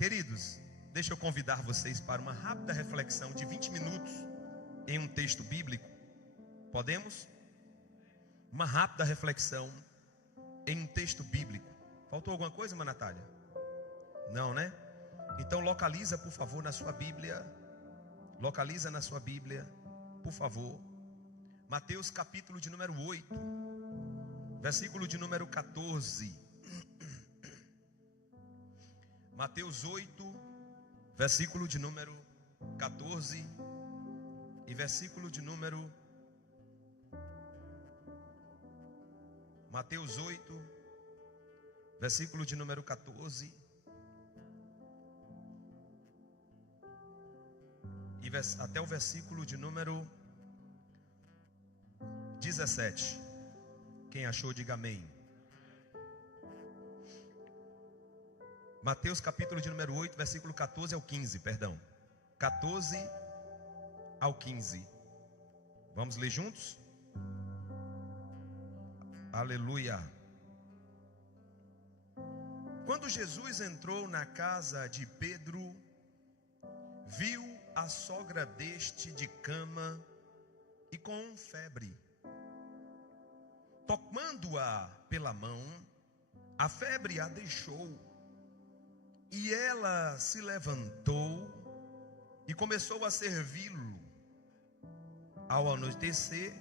Queridos, deixa eu convidar vocês para uma rápida reflexão de 20 minutos em um texto bíblico. Podemos? Uma rápida reflexão em um texto bíblico. Faltou alguma coisa, irmã Natália? Não, né? Então localiza, por favor, na sua Bíblia. Localiza na sua Bíblia, por favor. Mateus capítulo de número 8, versículo de número 14. Mateus 8, versículo de número 14 e versículo de número... Mateus 8, versículo de número 14 e até o versículo de número 17. Quem achou, diga amém. Mateus capítulo de número 8, versículo 14 ao 15, perdão. 14 ao 15. Vamos ler juntos? Aleluia. Quando Jesus entrou na casa de Pedro, viu a sogra deste de cama e com febre. Tomando-a pela mão, a febre a deixou. E ela se levantou e começou a servi-lo. Ao anoitecer,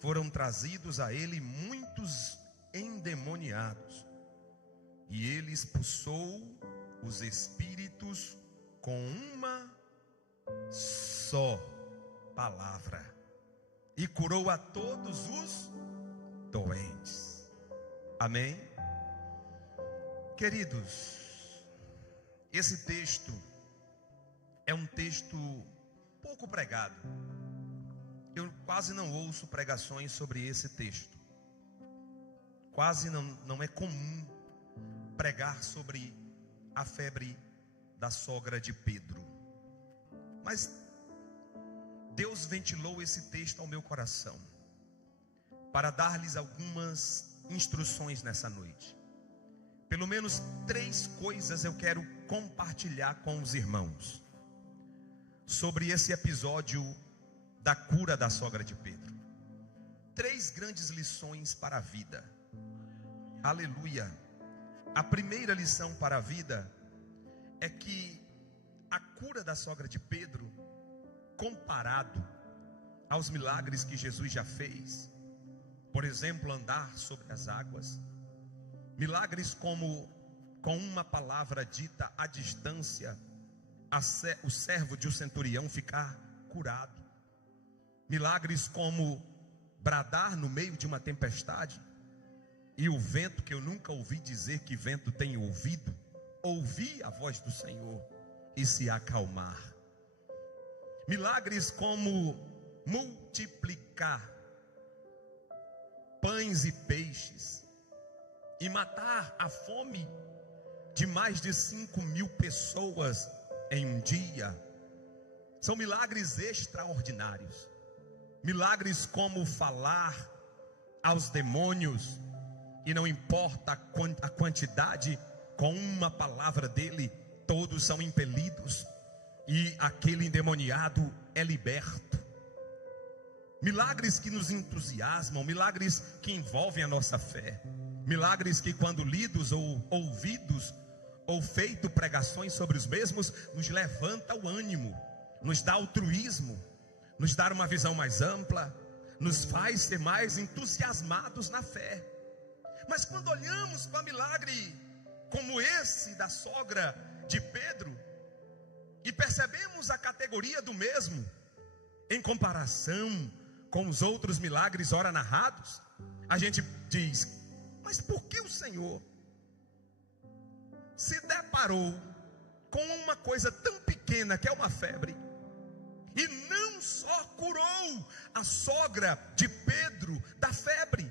foram trazidos a ele muitos endemoniados. E ele expulsou os espíritos com uma só palavra. E curou a todos os doentes. Amém? Queridos, esse texto é um texto pouco pregado. Eu quase não ouço pregações sobre esse texto. Quase não é comum pregar sobre a febre da sogra de Pedro. Mas Deus ventilou esse texto ao meu coração para dar-lhes algumas instruções nessa noite. Pelo menos 3 coisas eu quero compartilhar com os irmãos sobre esse episódio da cura da sogra de Pedro. 3 grandes lições para a vida. Aleluia. A primeira lição para a vida é que a cura da sogra de Pedro, comparado aos milagres que Jesus já fez, por exemplo, andar sobre as águas, milagres como com uma palavra dita à distância, o servo de um centurião ficar curado, milagres como bradar no meio de uma tempestade e o vento, que eu nunca ouvi dizer que vento tem ouvido, ouvir a voz do Senhor e se acalmar, milagres como multiplicar pães e peixes e matar a fome de mais de 5.000 pessoas em um dia. São milagres extraordinários. Milagres como falar aos demônios, e não importa a quantidade, com uma palavra dele, todos são impelidos, e aquele endemoniado é liberto. Milagres que nos entusiasmam, milagres que envolvem a nossa fé, milagres que, quando lidos ou ouvidos ou feito pregações sobre os mesmos, nos levanta o ânimo, nos dá altruísmo, nos dá uma visão mais ampla, nos faz ser mais entusiasmados na fé. Mas quando olhamos para milagre como esse da sogra de Pedro e percebemos a categoria do mesmo em comparação com os outros milagres ora narrados, a gente diz: mas por que o Senhor se deparou com uma coisa tão pequena que é uma febre, e não só curou a sogra de Pedro da febre,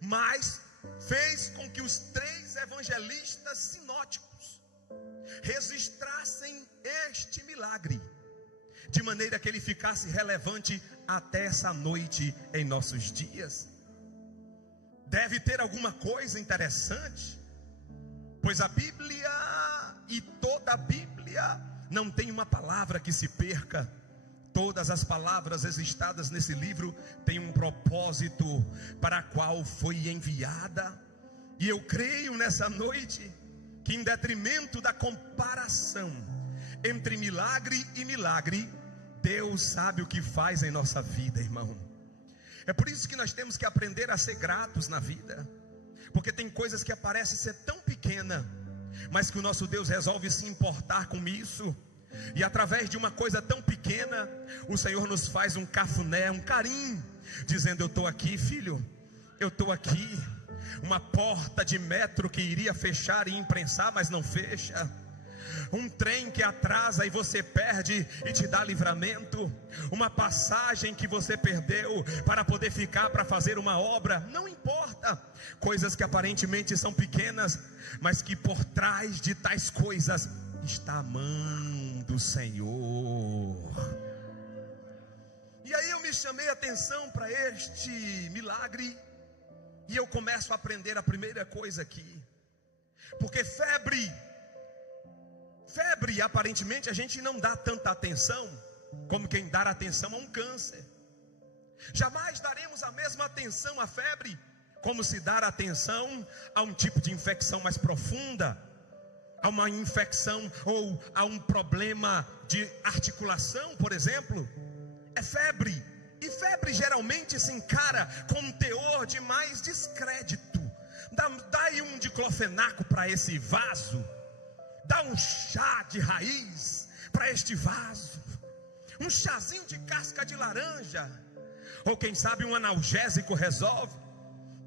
mas fez com que os 3 evangelistas sinóticos registrassem este milagre, de maneira que ele ficasse relevante até essa noite em nossos dias? Deve ter alguma coisa interessante, pois a Bíblia e toda a Bíblia não tem uma palavra que se perca. Todas as palavras registradas nesse livro têm um propósito para a qual foi enviada. E eu creio nessa noite que, em detrimento da comparação entre milagre e milagre, Deus sabe o que faz em nossa vida, irmão. É por isso que nós temos que aprender a ser gratos na vida, porque tem coisas que parecem ser tão pequenas, mas que o nosso Deus resolve se importar com isso. E através de uma coisa tão pequena, o Senhor nos faz um cafuné, um carinho, dizendo: eu estou aqui, filho, eu estou aqui. Uma porta de metro que iria fechar e imprensar, mas não fecha. Um trem que atrasa e você perde e te dá livramento. Uma passagem que você perdeu para poder ficar para fazer uma obra. Não importa. Coisas que aparentemente são pequenas, mas que por trás de tais coisas está a mão do Senhor. E aí eu me chamei a atenção para este milagre, e eu começo a aprender a primeira coisa aqui. Porque febre aparentemente a gente não dá tanta atenção como quem dá atenção a um câncer. Jamais daremos a mesma atenção à febre como se dar atenção a um tipo de infecção mais profunda, a uma infecção ou a um problema de articulação, por exemplo. É febre. E febre geralmente se encara com um teor de mais descrédito. Dá aí um diclofenaco para esse vaso. Dá um chá de raiz para este vaso. Um chazinho de casca de laranja. Ou quem sabe um analgésico resolve.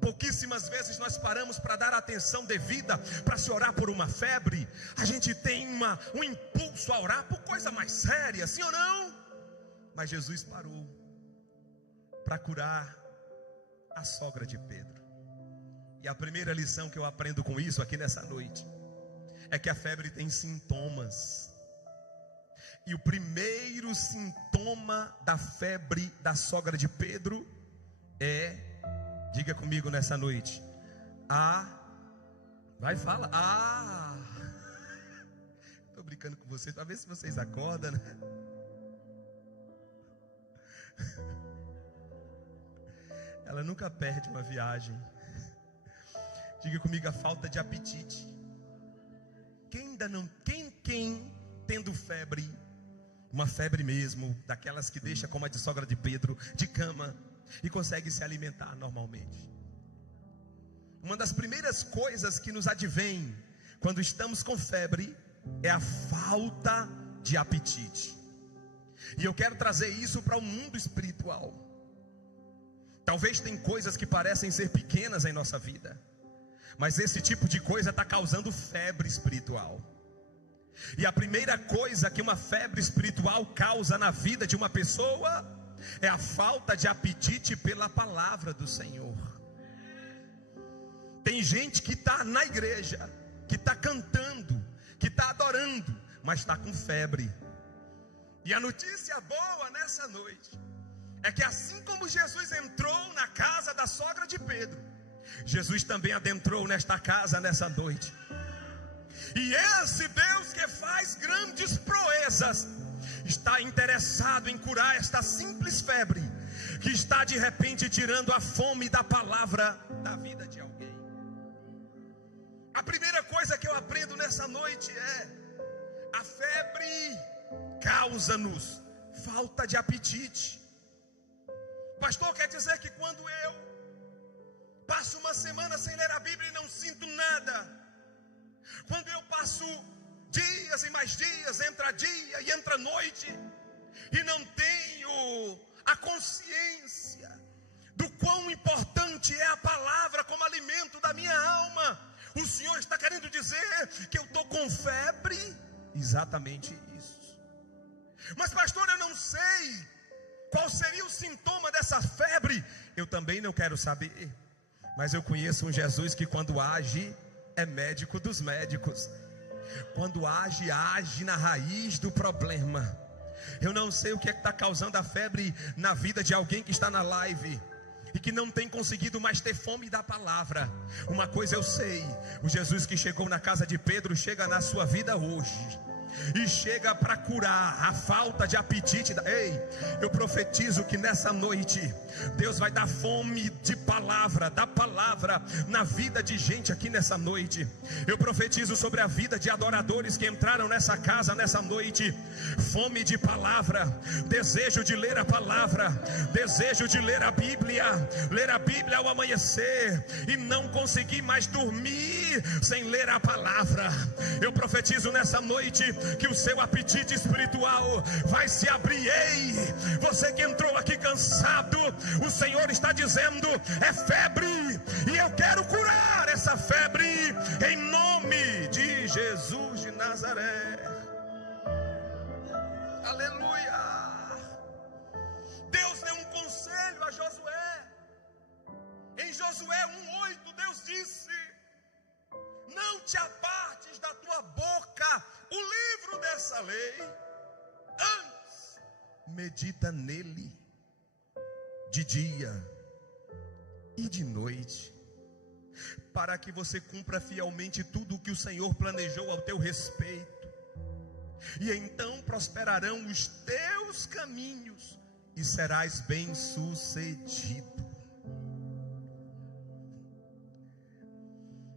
Pouquíssimas vezes nós paramos para dar atenção devida, para se orar por uma febre. A gente tem um impulso a orar por coisa mais séria, sim ou não? Mas Jesus parou para curar a sogra de Pedro. E a primeira lição que eu aprendo com isso aqui nessa noite é que a febre tem sintomas. E o primeiro sintoma da febre da sogra de Pedro é, diga comigo nessa noite, fala, estou brincando com vocês para ver se vocês acordam, né? Ela nunca perde uma viagem. Diga comigo, a falta de apetite. Quem tendo febre, uma febre mesmo, daquelas que deixa como a de sogra de Pedro, de cama, e consegue se alimentar normalmente. Uma das primeiras coisas que nos advém quando estamos com febre é a falta de apetite. E eu quero trazer isso para o mundo espiritual. Talvez tem coisas que parecem ser pequenas em nossa vida, mas esse tipo de coisa está causando febre espiritual. E a primeira coisa que uma febre espiritual causa na vida de uma pessoa é a falta de apetite pela palavra do Senhor. Tem gente que está na igreja, que está cantando, que está adorando, mas está com febre. E a notícia boa nessa noite é que assim como Jesus entrou na casa da sogra de Pedro, Jesus também adentrou nesta casa nessa noite. E esse Deus que faz grandes proezas está interessado em curar esta simples febre que está de repente tirando a fome da palavra da vida de alguém. A primeira coisa que eu aprendo nessa noite é: a febre causa-nos falta de apetite. Pastor, quer dizer que quando eu passo uma semana sem ler a Bíblia e não sinto nada, quando eu passo dias e mais dias, entra dia e entra noite, e não tenho a consciência do quão importante é a palavra como alimento da minha alma, o Senhor está querendo dizer que eu estou com febre? Exatamente isso. Mas pastor, eu não sei qual seria o sintoma dessa febre. Eu também não quero saber, mas eu conheço um Jesus que quando age é médico dos médicos. Quando age na raiz do problema. Eu não sei o que é que está causando a febre na vida de alguém que está na live e que não tem conseguido mais ter fome da palavra. Uma coisa eu sei: o Jesus que chegou na casa de Pedro chega na sua vida hoje. e chega para curar a falta de apetite. Ei, eu profetizo que nessa noite Deus vai dar fome de palavra, da palavra na vida de gente aqui nessa noite. Eu profetizo sobre a vida de adoradores que entraram nessa casa nessa noite. Fome de palavra, desejo de ler a palavra, desejo de ler a Bíblia ao amanhecer e não conseguir mais dormir sem ler a palavra. Eu profetizo nessa noite que o seu apetite espiritual vai se abrir. Ei, você que entrou aqui cansado, o Senhor está dizendo: é febre, e eu quero curar essa febre em nome de Jesus de Nazaré. Aleluia. Deus deu um conselho a Josué. Em Josué 1:8, Deus disse: não te apartes da tua boca o livro dessa lei, antes medita nele de dia e de noite, para que você cumpra fielmente tudo o que o Senhor planejou ao teu respeito, e então prosperarão os teus caminhos e serás bem-sucedido.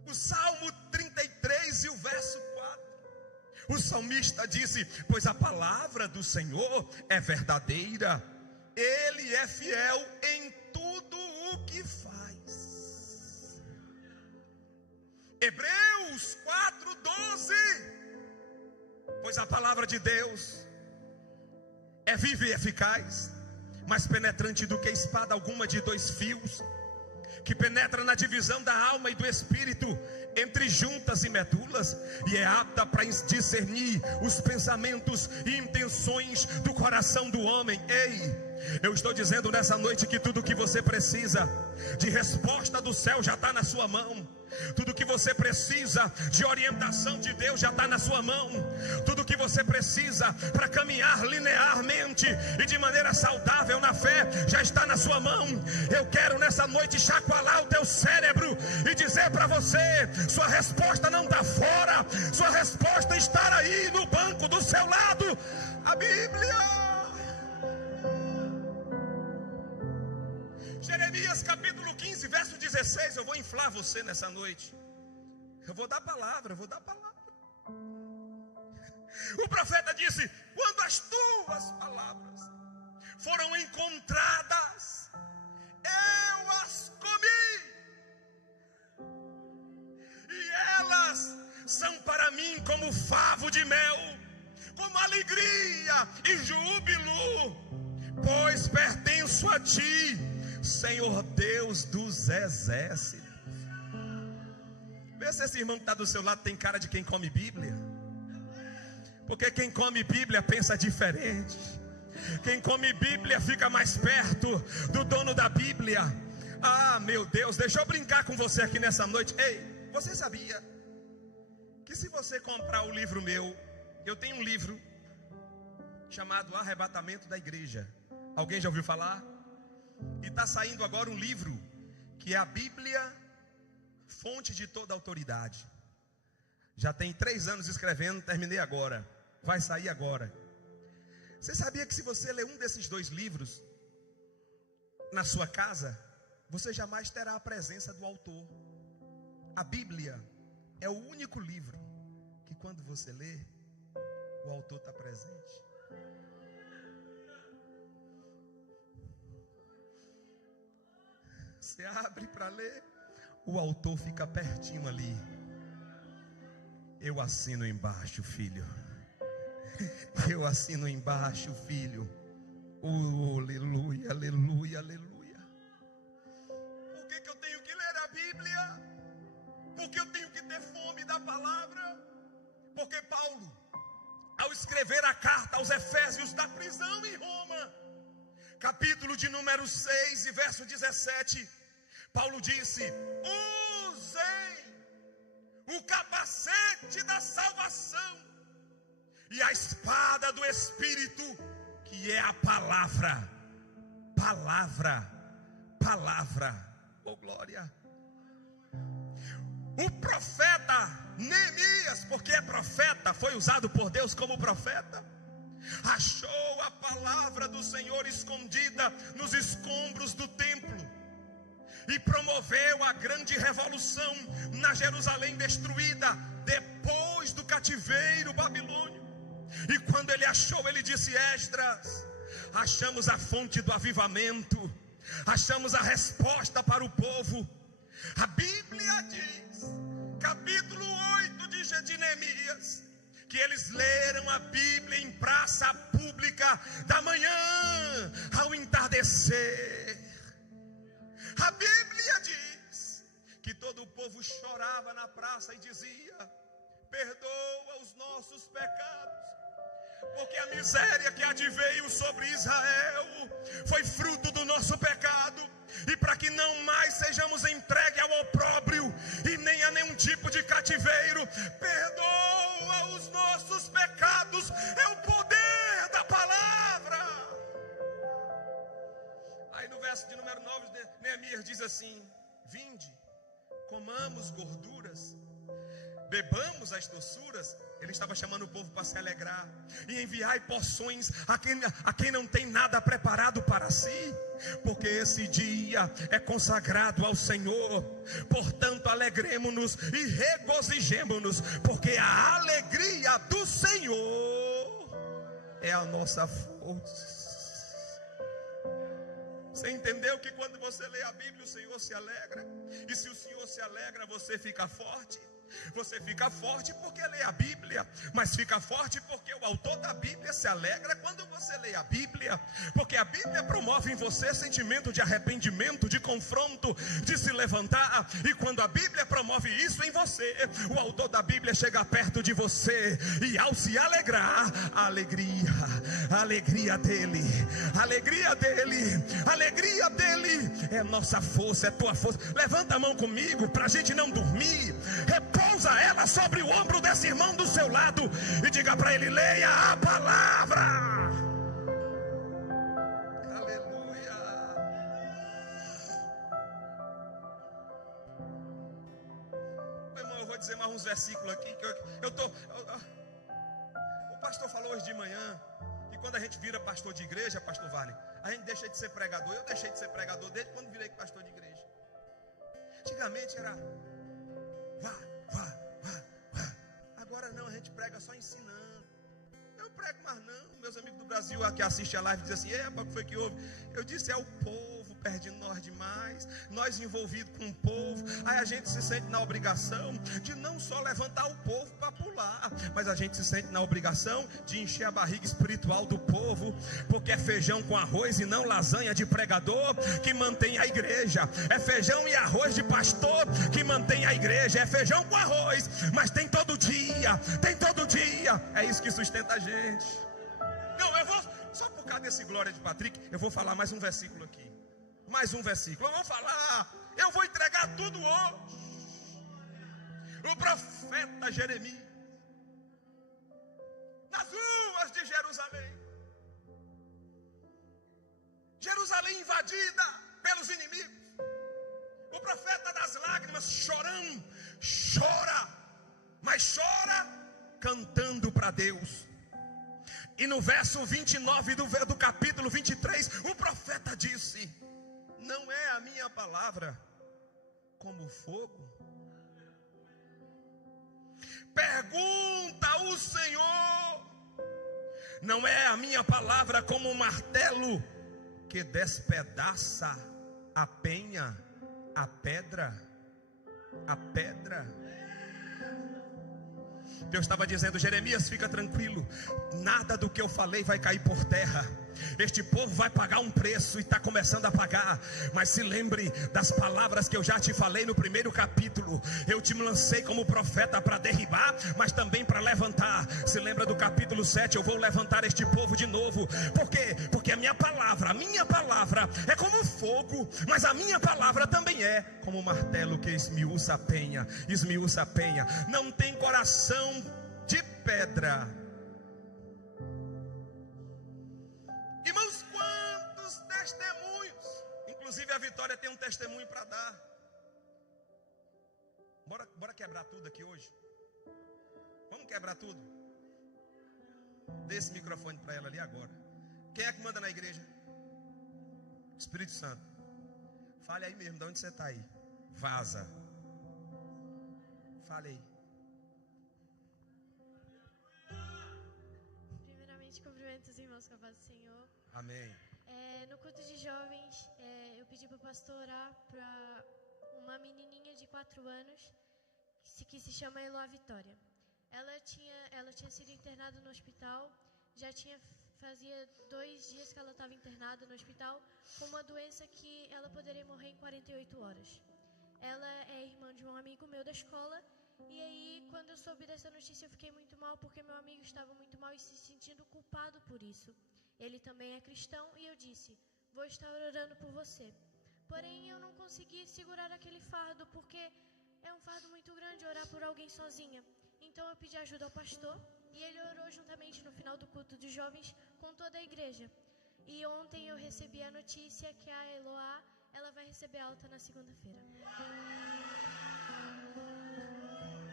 O Salmo 33 e o verso 4, o salmista disse: pois a palavra do Senhor é verdadeira, Ele é fiel em tudo o que faz. Hebreus 4:12, pois a palavra de Deus é viva e eficaz, mais penetrante do que espada alguma de 2 fios, que penetra na divisão da alma e do espírito, entre juntas e medulas, e é apta para discernir os pensamentos e intenções do coração do homem. Ei, eu estou dizendo nessa noite que tudo que você precisa de resposta do céu já está na sua mão. Tudo que você precisa de orientação de Deus já está na sua mão. Tudo que você precisa para caminhar linearmente e de maneira saudável na fé já está na sua mão. Eu quero nessa noite chacoalhar o teu cérebro e dizer para você: sua resposta não está fora, sua resposta está aí no banco do seu lado, a Bíblia. Jeremias capítulo 15, verso 16. Eu vou inflar você nessa noite. Eu vou dar palavra, O profeta disse: quando as tuas palavras foram encontradas, eu as comi, e elas são para mim como favo de mel, como alegria e júbilo, pois pertenço a ti, Senhor Deus dos exércitos. Vê se esse irmão que está do seu lado tem cara de quem come Bíblia. Porque quem come Bíblia pensa diferente. Quem come Bíblia fica mais perto do dono da Bíblia. Ah, meu Deus, deixa eu brincar com você aqui nessa noite. Ei, você sabia que se você comprar o livro meu, eu tenho um livro chamado Arrebatamento da Igreja. Alguém já ouviu falar? E está saindo agora um livro que é a Bíblia, fonte de toda autoridade. Já tem 3 anos escrevendo, terminei agora. Vai sair agora. Você sabia que se você ler um desses 2 livros na sua casa, você jamais terá a presença do autor? A Bíblia é o único livro que quando você lê, o autor está presente. Você abre para ler, o autor fica pertinho ali. Eu assino embaixo, filho. Eu assino embaixo, filho. Oh, aleluia, aleluia, aleluia. Por que eu tenho que ler a Bíblia? Porque eu tenho que ter fome da palavra? Porque Paulo, ao escrever a carta aos Efésios da prisão em Roma, capítulo de número 6 e verso 17, Paulo disse: usem o capacete da salvação e a espada do Espírito, que é a palavra. Palavra. Oh glória. O profeta Neemias, porque é profeta, foi usado por Deus como profeta, achou a palavra do Senhor escondida nos escombros do templo e promoveu a grande revolução na Jerusalém destruída depois do cativeiro babilônio. E quando ele achou, ele disse: Esdras, achamos a fonte do avivamento, achamos a resposta para o povo. A Bíblia diz, capítulo 8 de Neemias, que eles leram a Bíblia em praça pública da manhã ao entardecer. A Bíblia diz que todo o povo chorava na praça e dizia: perdoa os nossos pecados, porque a miséria que adveio sobre Israel foi fruto do nosso pecado, e para que não mais sejamos entregues ao opróbrio e nem a nenhum tipo de cativeiro, perdoa os nossos pecados. É o poder da palavra. Aí no verso de número 9, Neemias diz assim: vinde, comamos gorduras, bebamos as doçuras. Ele estava chamando o povo para se alegrar. E enviai porções a quem não tem nada preparado para si, porque esse dia é consagrado ao Senhor. Portanto, alegremo-nos e regozijemo-nos, porque a alegria do Senhor é a nossa força. Você entendeu que quando você lê a Bíblia, o Senhor se alegra? E se o Senhor se alegra, você fica forte. Você fica forte porque lê a Bíblia, mas fica forte porque o autor da Bíblia se alegra quando você lê a Bíblia, porque a Bíblia promove em você sentimento de arrependimento, de confronto, de se levantar. E quando a Bíblia promove isso em você, o autor da Bíblia chega perto de você, e ao se alegrar, a alegria dele é nossa força, é tua força. Levanta a mão comigo para a gente não dormir. Repousa ela sobre o ombro desse irmão do seu lado e diga para ele: leia a palavra. Aleluia. Meu irmão, eu vou dizer mais uns versículos aqui que o pastor falou hoje de manhã que quando a gente vira pastor de igreja, pastor Vale, a gente deixa de ser pregador. Eu deixei de ser pregador desde quando virei pastor de igreja. Antigamente era vá. Agora não, a gente prega só ensinando. Eu prego mais não. Meus amigos do Brasil que assistem a live dizem assim: epa, o que foi que houve? Eu disse: é o povo perto de nós demais, nós envolvidos com o povo. Aí a gente se sente na obrigação de não só levantar o povo para pular, mas a gente se sente na obrigação de encher a barriga espiritual do povo, porque é feijão com arroz e não lasanha de pregador que mantém a igreja. É feijão e arroz de pastor que mantém a igreja. É feijão com arroz, mas tem todo dia. É isso que sustenta a gente. Não, eu vou, só por causa desse glória de Patrick, eu vou falar mais um versículo aqui. Eu vou falar, eu vou entregar tudo hoje. O profeta Jeremias, nas ruas de Jerusalém invadida pelos inimigos, o profeta das lágrimas chorando, chora, mas chora cantando para Deus. E no verso 29 do capítulo 23, o profeta disse: não é a minha palavra como fogo? Pergunta o Senhor: não é a minha palavra como um martelo que despedaça a penha, a pedra? Deus estava dizendo: Jeremias, fica tranquilo, nada do que eu falei vai cair por terra. Este povo vai pagar um preço e está começando a pagar. Mas se lembre das palavras que eu já te falei no primeiro capítulo. Eu te lancei como profeta para derribar, mas também para levantar. Se lembra do capítulo 7? Eu vou levantar este povo de novo. Por quê? Porque a minha palavra é como fogo, mas a minha palavra também é como um martelo que esmiuça a penha. Não tem coração de pedra. Irmãos, quantos testemunhos. Inclusive a Vitória tem um testemunho para dar. Bora quebrar tudo aqui hoje. Vamos quebrar tudo? Dê esse microfone para ela ali agora. Quem é que manda na igreja? Espírito Santo. Fale aí mesmo, de onde você está aí. Vaza. Fale aí. Primeiramente, cumprimento os irmãos com a paz do Senhor. Amém. No culto de jovens, eu pedi para o pastor orar para uma menininha de 4 anos que se chama Eloá Vitória. Ela tinha sido internada no hospital, fazia 2 dias que ela estava internada no hospital com uma doença que ela poderia morrer em 48 horas. Ela é irmã de um amigo meu da escola, e aí quando eu soube dessa notícia eu fiquei muito mal, porque meu amigo estava muito mal e se sentindo culpado por isso. Ele também é cristão e eu disse, vou estar orando por você. Porém eu não consegui segurar aquele fardo, porque é um fardo muito grande orar por alguém sozinha. Então eu pedi ajuda ao pastor e ele orou juntamente no final do culto dos jovens com toda a igreja. E ontem eu recebi a notícia que a Eloá, ela vai receber alta na segunda-feira.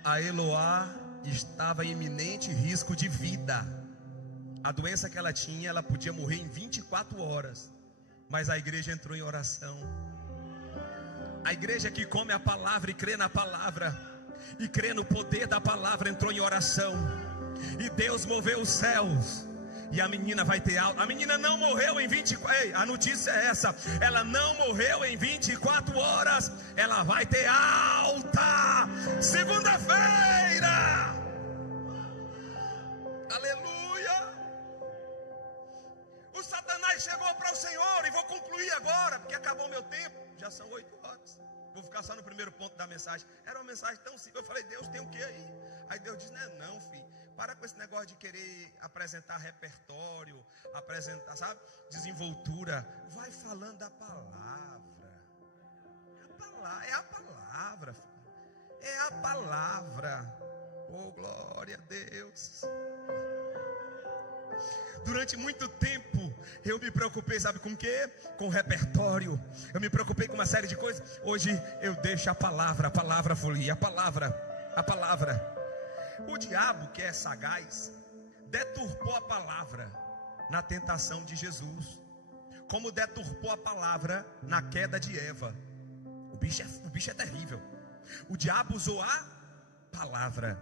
A Eloá estava em iminente risco de vida. A doença que ela tinha, ela podia morrer em 24 horas. Mas a igreja entrou em oração. A igreja que come a palavra e crê na palavra, e crê no poder da palavra, entrou em oração. E Deus moveu os céus. E a menina vai ter alta. A menina não morreu em 24. Ei, a notícia é essa. Ela não morreu em 24 horas. Ela vai ter alta segunda-feira. Aleluia. O Satanás chegou para o Senhor. E vou concluir agora, porque acabou meu tempo. Já são 8 horas. Vou ficar só no primeiro ponto da mensagem. Era uma mensagem tão simples. Eu falei, Deus, tem o que aí? Aí Deus disse, não, filho. Para com esse negócio de querer apresentar repertório, apresentar, sabe, desenvoltura. Vai falando da palavra. É a palavra, filho. É a palavra. Oh, glória a Deus. Durante muito tempo eu me preocupei, sabe com o quê? Com repertório. Eu me preocupei com uma série de coisas. Hoje eu deixo a palavra fluir. A palavra. O diabo, que é sagaz, deturpou a palavra na tentação de Jesus, como deturpou a palavra na queda de Eva. O bicho é terrível. O diabo usou a palavra,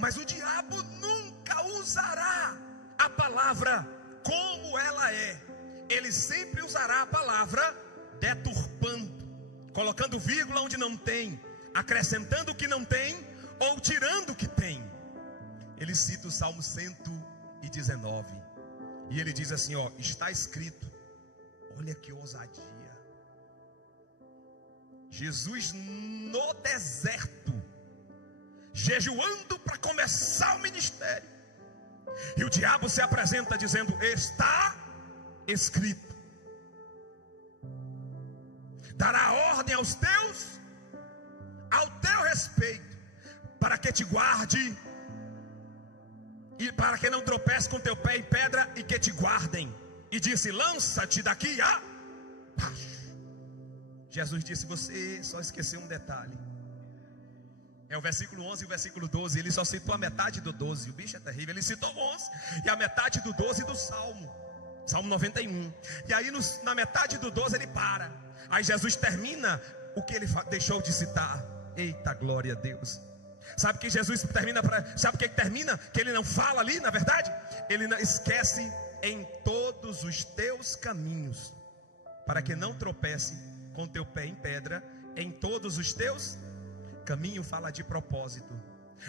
mas o diabo nunca usará a palavra como ela é. Ele sempre usará a palavra deturpando, colocando vírgula onde não tem, acrescentando o que não tem ou tirando o que tem. Ele cita o Salmo 119 e ele diz assim, ó, está escrito. Olha que ousadia. Jesus no deserto, jejuando para começar o ministério, e o diabo se apresenta dizendo, está escrito. Dará ordem ao teu respeito, para que te guarde, e para que não tropece com teu pé em pedra, e que te guardem. E disse, lança-te daqui a baixo. Jesus disse, você só esqueceu um detalhe. É o versículo 11 e o versículo 12. Ele só citou a metade do 12. O bicho é terrível. Ele citou 11 e a metade do 12 do Salmo 91. E aí na metade do 12 ele para. Aí Jesus termina o que ele deixou de citar. Eita, glória a Deus. Sabe que Jesus termina sabe o que termina? Que ele não fala ali, na verdade. Ele não esquece, em todos os teus caminhos, para que não tropece com teu pé em pedra. Em todos os teus caminhos, fala de propósito.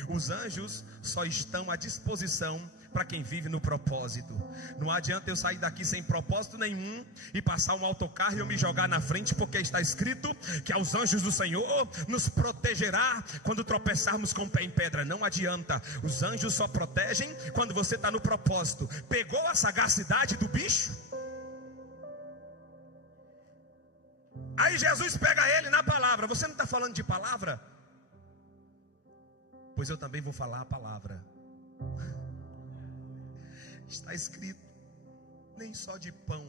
Os anjos só estão à disposição para quem vive no propósito. Não adianta eu sair daqui sem propósito nenhum e passar um autocarro e eu me jogar na frente, porque está escrito que aos anjos do Senhor nos protegerá quando tropeçarmos com o pé em pedra. Não adianta, os anjos só protegem quando você está no propósito. Pegou a sagacidade do bicho? Aí Jesus pega ele na palavra. Você não está falando de palavra? Pois eu também vou falar a palavra. Está escrito, nem só de pão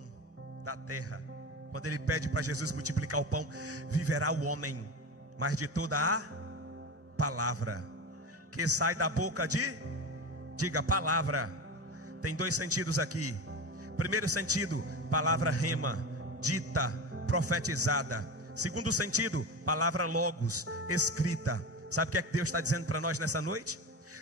da terra. Quando ele pede para Jesus multiplicar o pão, viverá o homem, mas de toda a palavra que sai da boca de Diga palavra. Tem dois sentidos aqui. Primeiro sentido, palavra rema, dita, profetizada. Segundo sentido, palavra logos, escrita. Sabe o que é que Deus está dizendo para nós nessa noite?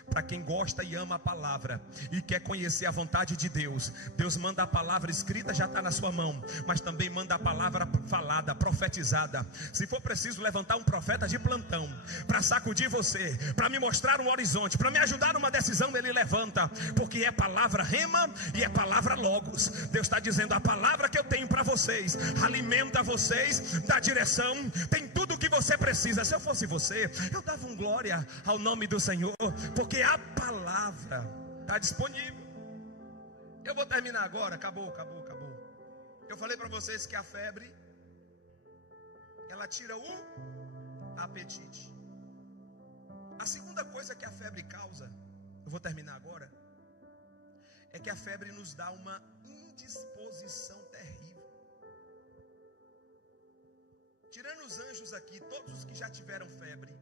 Para quem gosta e ama a palavra e quer conhecer a vontade de Deus, Deus manda a palavra escrita, já está na sua mão, mas também manda a palavra falada, profetizada. Se for preciso levantar um profeta de plantão para sacudir você, para me mostrar um horizonte, para me ajudar numa decisão, ele levanta, porque é palavra rema e é palavra logos. Deus está dizendo: a palavra que eu tenho para vocês alimenta vocês, dá direção, tem tudo o que você precisa. Se eu fosse você, eu dava um glória ao nome do Senhor, porque a palavra está disponível. Eu vou terminar agora. Acabou. Eu falei para vocês que a febre, ela tira o apetite. A segunda coisa que a febre causa, eu vou terminar agora, é que a febre nos dá uma indisposição terrível. Tirando os anjos aqui, todos os que já tiveram febre,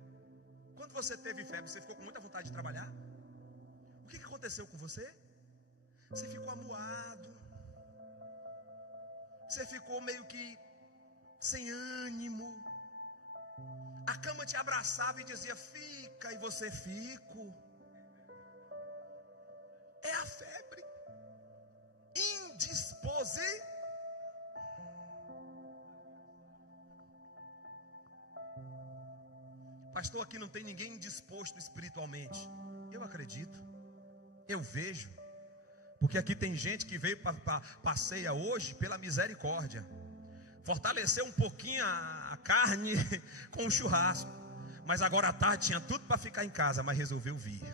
quando você teve febre, você ficou com muita vontade de trabalhar? O que aconteceu com você? Você ficou amuado. Você ficou meio que sem ânimo. A cama te abraçava e dizia: fica, e você fico. É a febre. Indisposição. Pastor, aqui não tem ninguém indisposto espiritualmente. Eu acredito, eu vejo, porque aqui tem gente que veio para ceia hoje pela misericórdia, fortaleceu um pouquinho a carne com o churrasco, mas agora à tarde tinha tudo para ficar em casa, mas resolveu vir.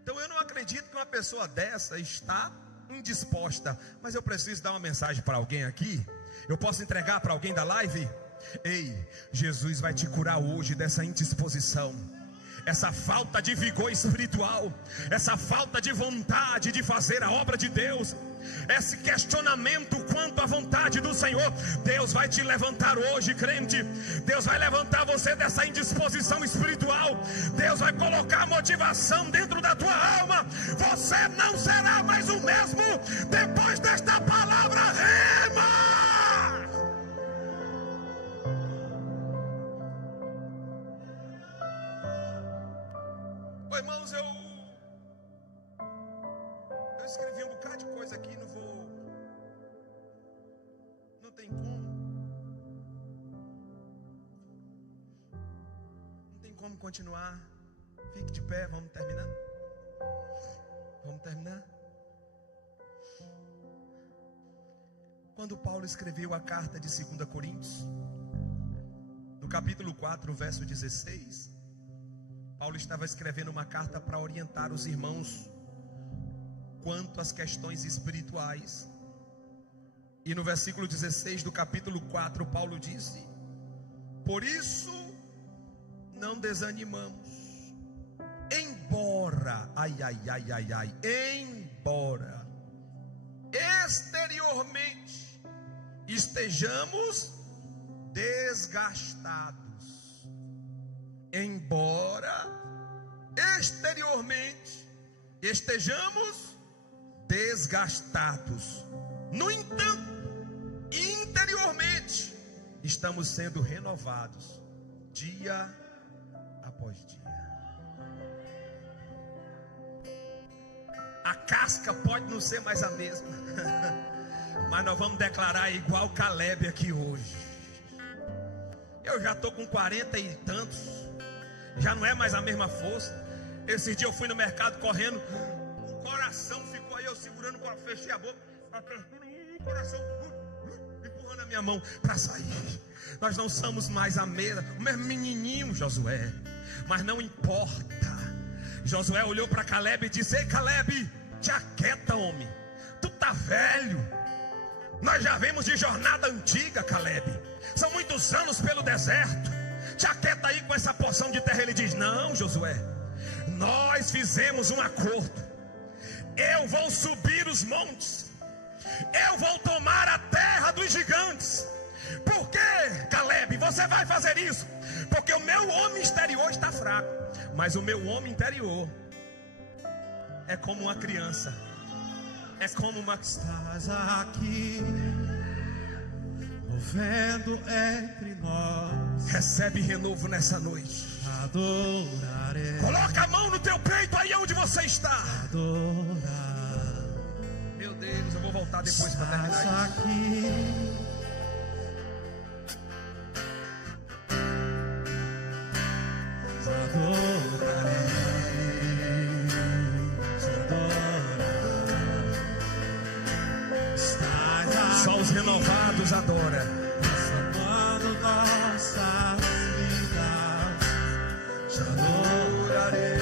Então eu não acredito que uma pessoa dessa está indisposta, mas eu preciso dar uma mensagem para alguém aqui. Eu posso entregar para alguém da live? Ei, Jesus vai te curar hoje dessa indisposição, essa falta de vigor espiritual, essa falta de vontade de fazer a obra de Deus, esse questionamento quanto à vontade do Senhor. Deus vai te levantar hoje, crente. Deus vai levantar você dessa indisposição espiritual. Deus vai colocar motivação dentro da tua alma. Você não será mais o mesmo depois desta palavra rema. Irmãos, eu escrevi um bocado de coisa aqui, não tem como continuar. Fique de pé, vamos terminar. Quando Paulo escreveu a carta de 2 Coríntios, no capítulo 4, verso 16, Paulo estava escrevendo uma carta para orientar os irmãos quanto às questões espirituais. E no versículo 16 do capítulo 4, Paulo disse: por isso não desanimamos, embora embora exteriormente estejamos desgastados, embora exteriormente estejamos desgastados, no entanto, interiormente estamos sendo renovados dia após dia. A casca pode não ser mais a mesma, mas nós vamos declarar igual Caleb aqui hoje. Eu já estou com 40 e tantos, já não é mais a mesma força. Esse dia eu fui no mercado correndo, o coração ficou aí, eu segurando, fechei a boca, o coração empurrando a minha mão para sair. Nós não somos mais a mesma, o mesmo menininho Josué, mas não importa. Josué olhou para Caleb e disse: ei Caleb, te aquieta, homem, tu tá velho. Nós já vemos de jornada antiga, Caleb, são muitos anos pelo deserto. Te aquieta aí com essa porção de terra. Ele diz: não, Josué, nós fizemos um acordo. Eu vou subir os montes, eu vou tomar a terra dos gigantes. Por que, Caleb, você vai fazer isso? Porque o meu homem exterior está fraco, mas o meu homem interior É como uma criança. É como uma... Estás aqui, movendo entre nós. Recebe renovo nessa noite. Adorarei. Coloca a mão no teu peito aí onde você está. Adorar. Meu Deus, eu vou voltar depois para terminar Estás isso. aqui. Só os renovados adoram. Salvando nossas vidas, te adorarei,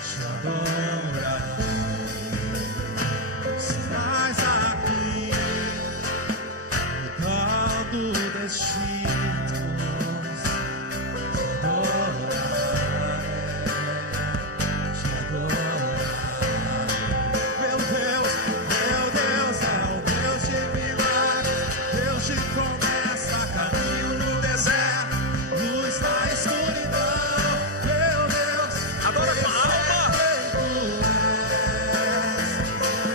te adorarei. Estás aqui, mudando destinos, te adorarei, te adorarei. Meu Deus é o Deus de milagres, Deus de promessa, caminho no deserto, luz na escuridão. Meu Deus, Adora com a alma.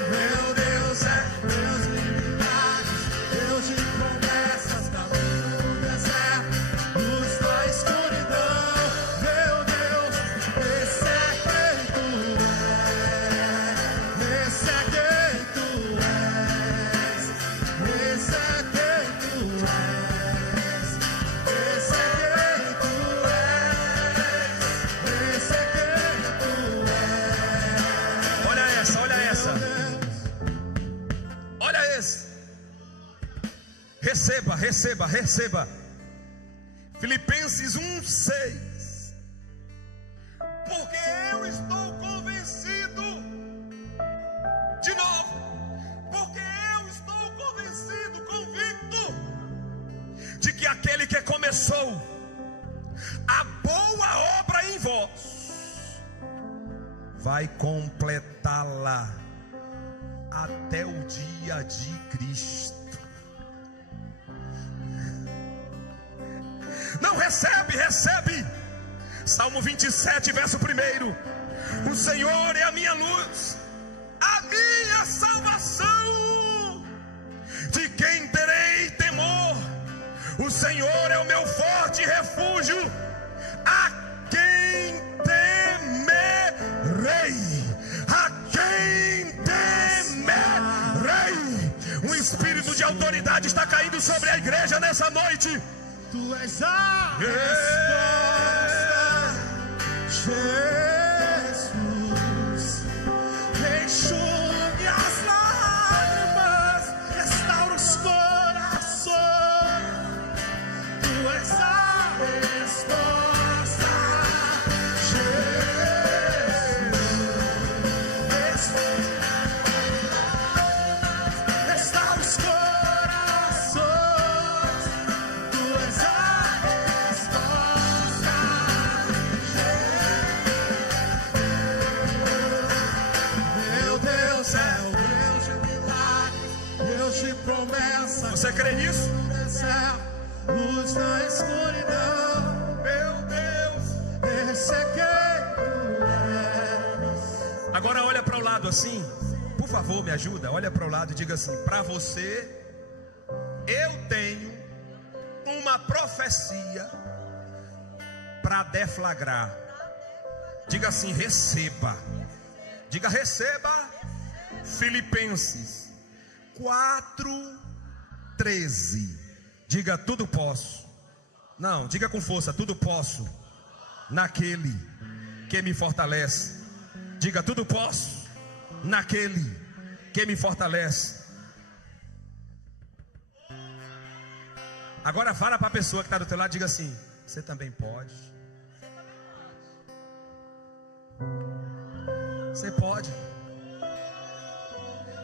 meu Deus é Deus de milagres, Deus de promessas, caminho no deserto, luz na escuridão. Meu Deus, esse é quem tu és, esse é quem tu és, esse é quem tu és, esse é quem tu és, esse é quem tu és. Olha essa, olha essa. Olha esse. Receba, receba, receba. Filipenses 1:6. Porque eu estou convencido. De novo. Porque eu estou convencido, convicto, de que aquele que começou a boa obra em vós vai completá-la até o dia de Cristo. Não, recebe, recebe. Salmo 27, verso 1. O Senhor é a minha luz, a minha salvação. De quem terei temor? O Senhor é o meu forte refúgio. A quem temerei? A quem temerei? Um espírito de autoridade está caindo sobre a igreja nessa noite. Tu és a resposta, Jesus. Enxugue as lágrimas, restaura os corações. Tu és a resposta, Jesus. Restaura os corações. Tu és a resposta, meu Deus é o Deus de milagres, Deus de promessa. Você crê nisso? No deserto, luz na escuridão. Meu Deus. Esse é quem tu és. Agora olha para o lado assim. Por favor, me ajuda. Olha para o lado e diga assim: para você, eu tenho uma profecia para deflagrar. Diga assim: receba. Diga: receba. Filipenses 4:13. Diga: tudo posso. Não, diga com força: tudo posso naquele que me fortalece. Diga: tudo posso naquele que me fortalece. Agora fala para a pessoa que está do teu lado, diga assim: você também pode. Você pode.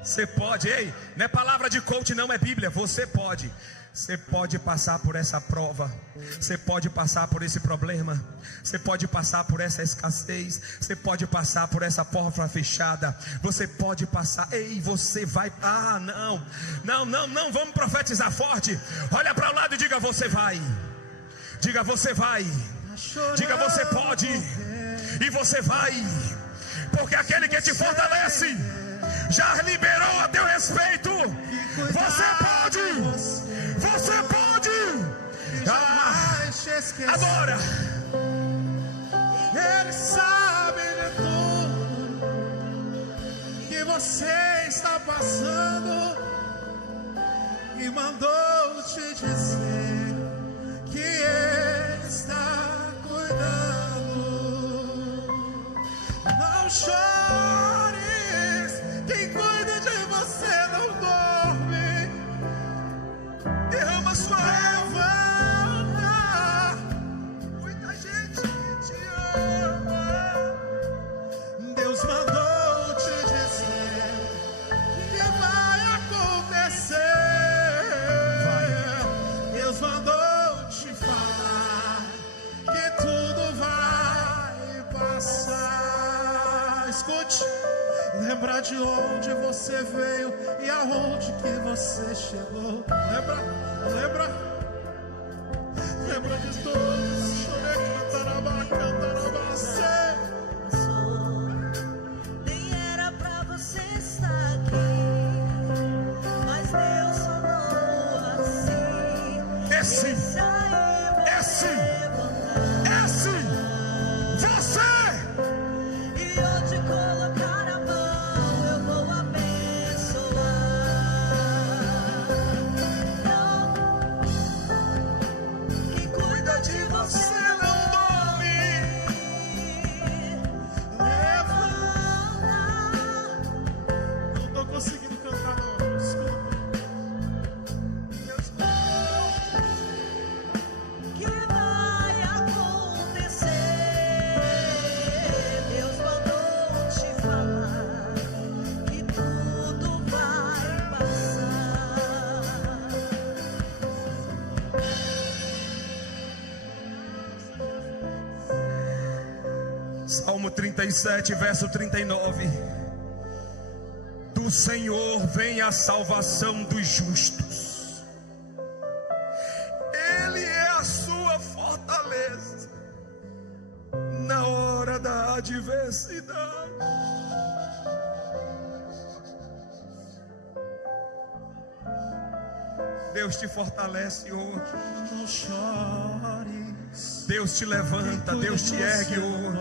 Você pode. Ei, não é palavra de coach, não, é Bíblia. Você pode. Você pode passar por essa prova. Você pode passar por esse problema. Você pode passar por essa escassez. Você pode passar por essa porta fechada. Você pode passar. Ei, você vai. Ah, não. Não. Vamos profetizar forte. Olha para o lado e diga: você vai. Diga: você vai. Diga: você pode. E você vai. porque aquele que te fortalece já liberou a teu respeito. Você pode. Agora. Ele sabe de tudo que você está passando e mandou te dizer que Ele está cuidando. Não chores, quem cuida de você não dorme. Derrama sua levanta. Muita gente que te ama. Deus mandou te dizer que vai acontecer. Deus mandou te falar que tudo vai passar. Escute, lembra de onde você veio e aonde que você chegou. Lembra de todos. Nem era pra você estar aqui, mas Deus falou assim. É sim. Você. E onde colocar a mão eu vou abençoar. Quem cuida de você não dorme. Levanta. Não tô conseguindo cantar não. Desculpa. Que vai acontecer. Deus mandou te falar que tudo vai passar. Salmo 37, verso 39. Do Senhor vem a salvação dos justos. Ele é a sua fortaleza na hora da adversidade. Deus te fortalece hoje. Não chores. Deus te levanta, Deus te ergue hoje.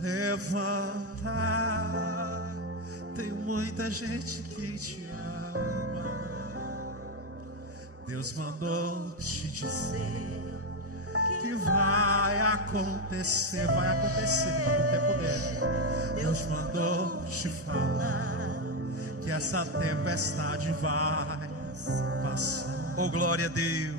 Levanta. Tem muita gente que te ama. Deus mandou te dizer que vai acontecer. Vai acontecer no tempo dele. Deus mandou te falar que essa tempestade vai passar. Oh, glória a Deus.